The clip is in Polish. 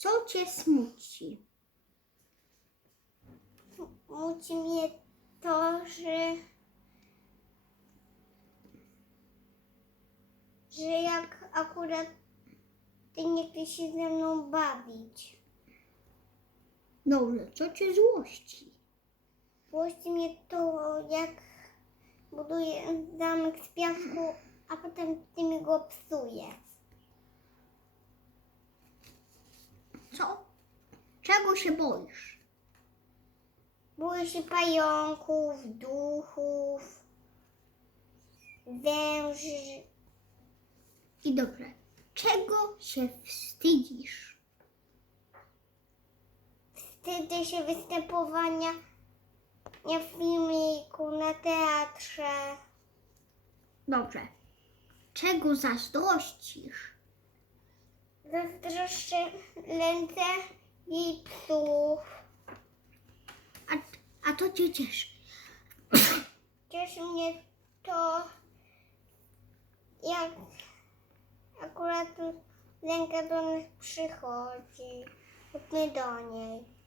Co cię smuci? Musi mnie to, że. że jak akurat ty nie chcesz się ze mną bawić. Dobrze, co cię złości? Złości mnie to, jak buduję zamek z piasku, a potem ty mi go psujesz. Co? Czego się boisz? Boję się pająków, duchów, węży. I dobrze, czego się wstydzisz? Wstydzę się występowania na filmiku, na teatrze. Dobrze, czego zazdrościsz? Zazdroszczę ręce jej psów. A, a to cię cieszy. Cieszy mnie to, jak akurat ręka do nas przychodzi, my do niej.